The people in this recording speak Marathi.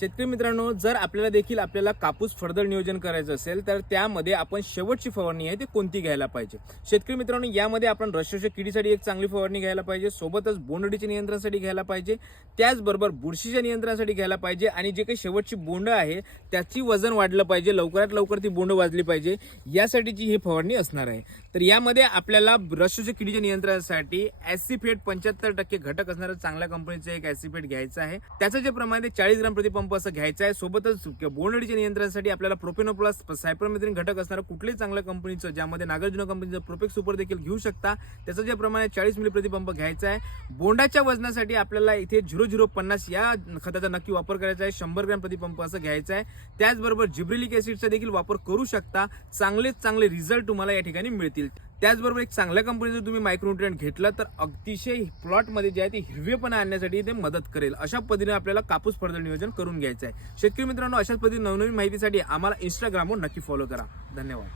शेतकरी मित्रांनो जर आपल्याला देखील आपल्याला कापूस फर्दर नियोजन करायचं असेल तर त्यामध्ये आपण शेवटची फवारणी आहे ती कोणती घ्यायला पाहिजे? शेतकरी मित्रांनो यामध्ये आपण रशाच्या किडीसाठी एक चांगली फवारणी घ्यायला पाहिजे सोबतच बोंडडीच्या नियंत्रणासाठी घ्यायला पाहिजे त्याचबरोबर बुरशीच्या नियंत्रणासाठी घ्यायला पाहिजे आणि जे काही शेवटची बोंड आहे त्याची वजन वाढलं पाहिजे लवकरात लवकर ती बोंड वाजली पाहिजे यासाठीची ही फवारणी असणार आहे. तर यामध्ये आपल्याला रशाच्या किडीच्या नियंत्रणासाठी ॲसिफेट पंच्याहत्तर टक्के घटक असणारं चांगल्या कंपनीचं एक ॲसिफेट घ्यायचं आहे. त्याचं जे प्रमाण आहे चाळीस ग्राम प्रतिपंप पंप असं घ्यायचं आहे. सोबतच बोंडअळीच्या नियंत्रणासाठी आपल्याला प्रोपेनो प्लस सायपरमेथ्रिन घटक असणारं कुठल्याही चांगल्या कंपनीचं ज्यामध्ये नागार्जुन कंपनीचं प्रोपेक सुपर देखील घेऊ शकता. त्याचं जे प्रमाणे चाळीस मिली प्रतिपंप घ्यायचा आहे. बोंडाच्या वजनासाठी आपल्याला इथे झिरो झिरो पन्नास या खताचा नक्की वापर करायचा आहे. शंभर ग्रॅम प्रतिपंप असं घ्यायचं आहे. त्याचबरोबर जिब्रिलिक ऍसिडचा देखील वापर करू शकता. चांगलेच चांगले रिझल्ट तुम्हाला या ठिकाणी मिळतील. त्याचबरोबर एक चांगल्या कंपनीचं तुम्ही मायक्रोन्युट्रियंट घेतलं तर अतिशय प्लॉटमध्ये जे आहे ते हिरवेपणा आणण्यासाठी ते मदत करेल. अशा पद्धतीने आपल्याला कापूस फळदळ नियोजन करून घ्यायचं आहे शेतकरी मित्रांनो अशाच पद्धतीने नवनवीन माहितीसाठी आम्हाला इंस्टाग्रामवर नक्की फॉलो करा. धन्यवाद.